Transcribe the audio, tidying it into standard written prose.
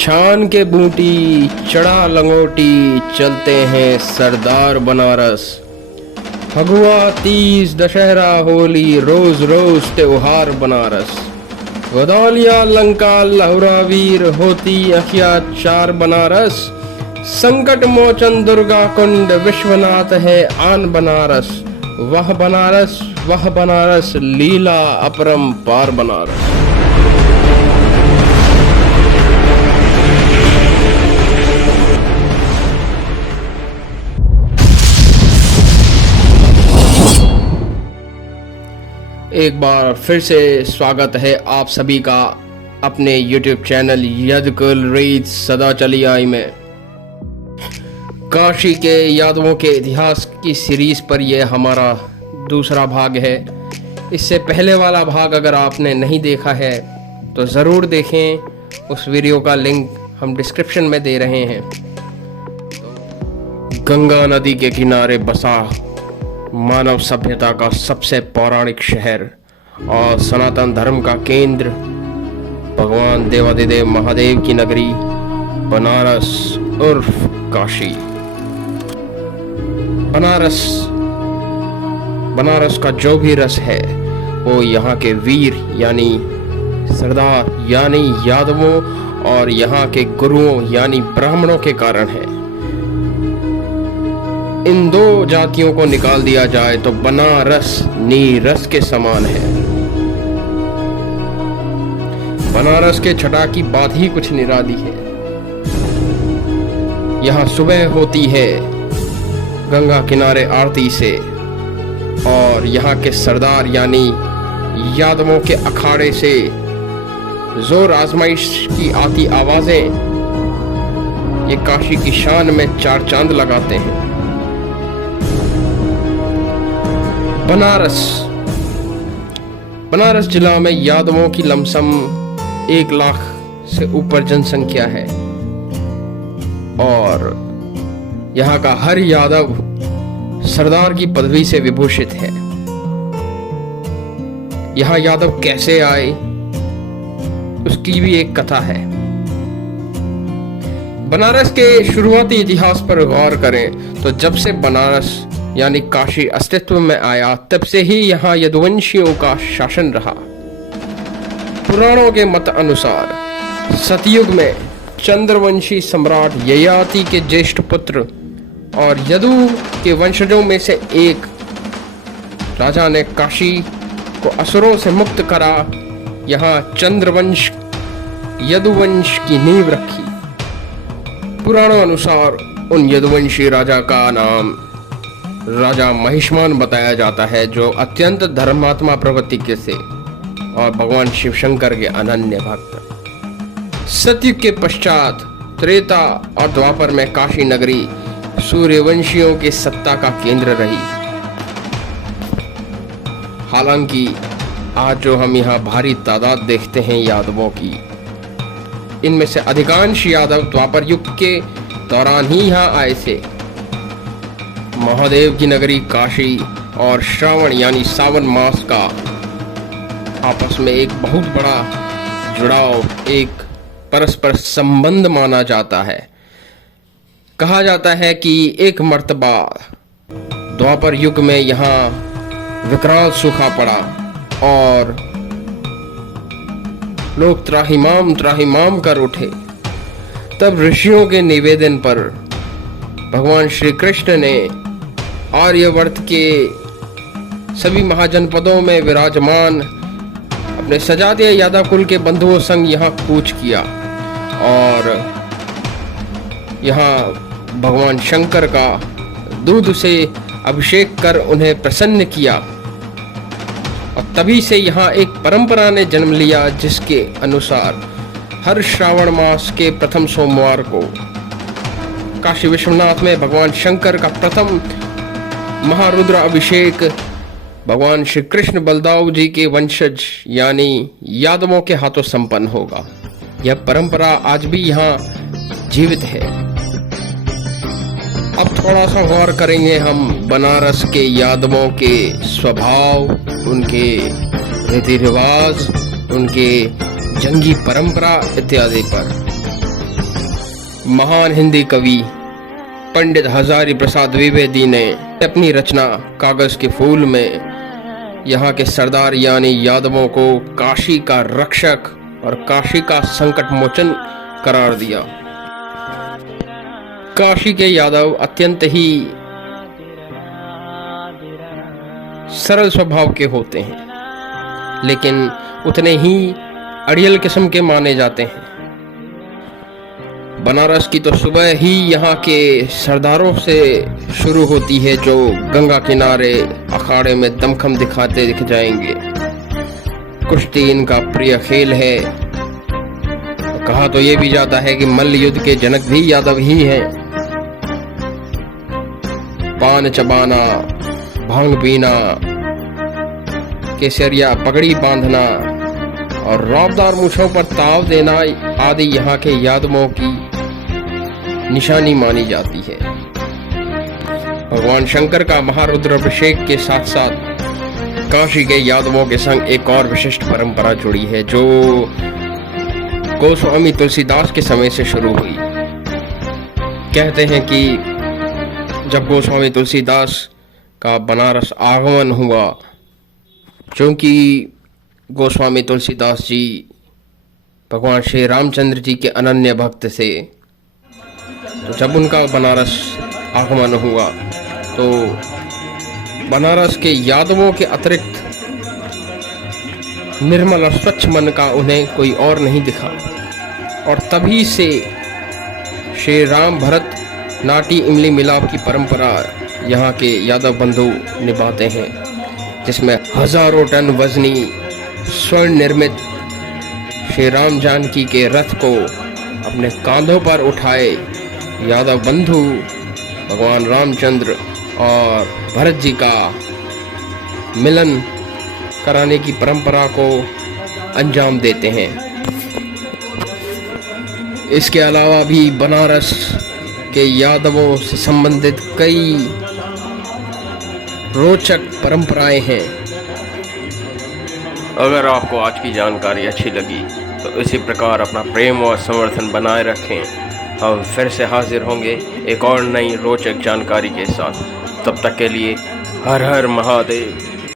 छान के बूटी चढ़ा लंगोटी चलते हैं सरदार बनारस। फगुआ तीज दशहरा होली रोज रोज त्योहार बनारस। गोदौलिया लंका लहुरा वीर होती अखिया चार बनारस। संकट मोचन दुर्गा कुंड विश्वनाथ है आन बनारस। वह बनारस लीला अपरंपार बनारस। एक बार फिर से स्वागत है आप सभी का अपने YouTube चैनल यदकुल रीत सदा चली आई में। काशी के यादवों के इतिहास की सीरीज पर यह हमारा दूसरा भाग है। इससे पहले वाला भाग अगर आपने नहीं देखा है तो ज़रूर देखें। उस वीडियो का लिंक हम डिस्क्रिप्शन में दे रहे हैं। गंगा नदी के किनारे बसा मानव सभ्यता का सबसे पौराणिक शहर और सनातन धर्म का केंद्र, भगवान देवादिदेव महादेव की नगरी बनारस उर्फ काशी। बनारस का जो भी रस है वो यहाँ के वीर यानी सरदार यानी यादवों और यहाँ के गुरुओं यानी ब्राह्मणों के कारण है। इन दो जातियों को निकाल दिया जाए तो बनारस नीरस के समान है। बनारस के छटा की बात ही कुछ निराली है। यहाँ सुबह होती है गंगा किनारे आरती से और यहाँ के सरदार यानी यादवों के अखाड़े से जोर आजमाइश की आती आवाजें ये काशी की शान में चार चांद लगाते हैं। बनारस जिला में यादवों की लमसम 1 लाख से ऊपर जनसंख्या है और यहाँ का हर यादव सरदार की पदवी से विभूषित है। यहाँ यादव कैसे आए उसकी भी एक कथा है। बनारस के शुरुआती इतिहास पर गौर करें तो जब से बनारस यानी काशी अस्तित्व में आया तब से ही यहाँ यदुवंशियों का शासन रहा। पुराणों के मत अनुसार सतयुग में चंद्रवंशी सम्राट ययाति के ज्येष्ठ पुत्र और यदु के वंशजों में से एक राजा ने काशी को असुरों से मुक्त करा। यहाँ चंद्रवंश यदुवंश की नींव रखी। पुराणों अनुसार उन यदुवंशी राजा का नाम राजा महिष्मान बताया जाता है, जो अत्यंत धर्मात्मा प्रवृत्ति के से और भगवान शिव शंकर के अनन्य भक्त। सतयुग के पश्चात त्रेता और द्वापर में काशी नगरी सूर्यवंशियों के सत्ता का केंद्र रही। हालांकि आज जो हम यहाँ भारी तादाद देखते हैं यादवों की, इनमें से अधिकांश यादव द्वापर युग के दौरान ही यहाँ आए थे। महादेव की नगरी काशी और श्रावण यानी सावन मास का आपस में एक बहुत बड़ा जुड़ाव, एक परस्पर संबंध माना जाता है। कहा जाता है कि एक मर्तबा द्वापर युग में यहाँ विकराल सूखा पड़ा और लोग त्राहिमाम कर उठे। तब ऋषियों के निवेदन पर भगवान श्री कृष्ण ने आर्यवर्त के सभी महाजनपदों में विराजमान अपने सजातीय यादव कुल के बंधुओं संग यहाँ कूच किया और यहाँ भगवान शंकर का दूध से अभिषेक कर उन्हें प्रसन्न किया। और तभी से यहाँ एक परंपरा ने जन्म लिया जिसके अनुसार हर श्रावण मास के प्रथम सोमवार को काशी विश्वनाथ में भगवान शंकर का प्रथम महारुद्र अभिषेक भगवान श्री कृष्ण बलदाऊ जी के वंशज यानी यादवों के हाथों संपन्न होगा। यह परंपरा आज भी यहाँ जीवित है। अब थोड़ा सा गौर करेंगे हम बनारस के यादवों के स्वभाव, उनके रीति रिवाज, उनके जंगी परंपरा इत्यादि पर। महान हिंदी कवि पंडित हजारी प्रसाद द्विवेदी ने अपनी रचना कागज के फूल में यहाँ के सरदार यानी यादवों को काशी का रक्षक और काशी का संकट मोचन करार दिया। काशी के यादव अत्यंत ही सरल स्वभाव के होते हैं, लेकिन उतने ही अड़ियल किस्म के माने जाते हैं। बनारस की तो सुबह ही यहाँ के सरदारों से शुरू होती है, जो गंगा किनारे अखाड़े में दमखम दिखाते दिख जाएंगे। कुश्ती इनका प्रिय खेल है। कहा तो ये भी जाता है कि मल्ल युद्ध के जनक भी यादव ही हैं। पान चबाना, भांग पीना, केसरिया पगड़ी बांधना और रौबदार मूछों पर ताव देना आदि यहाँ के यादवों की निशानी मानी जाती है। भगवान शंकर का महारुद्र अभिषेक के साथ साथ काशी के यादवों के संग एक और विशिष्ट परंपरा जुड़ी है, जो गोस्वामी तुलसीदास के समय से शुरू हुई। कहते हैं कि जब गोस्वामी तुलसीदास का बनारस आगमन हुआ, क्योंकि गोस्वामी तुलसीदास जी भगवान श्री रामचंद्र जी के अनन्य भक्त थे, तो जब उनका बनारस आगमन हुआ तो बनारस के यादवों के अतिरिक्त निर्मल और स्वच्छ मन का उन्हें कोई और नहीं दिखा। और तभी से श्री राम भरत नाटी इमली मिलाप की परंपरा यहाँ के यादव बंधु निभाते हैं, जिसमें हजारों टन वजनी स्वर्ण निर्मित श्री राम जानकी के रथ को अपने कांधों पर उठाए यादव बंधु भगवान रामचंद्र और भरत जी का मिलन कराने की परंपरा को अंजाम देते हैं। इसके अलावा भी बनारस के यादवों से संबंधित कई रोचक परंपराएं हैं। अगर आपको आज की जानकारी अच्छी लगी तो इसी प्रकार अपना प्रेम और समर्थन बनाए रखें। हम फिर से हाजिर होंगे एक और नई रोचक जानकारी के साथ। तब तक के लिए हर हर महादेव।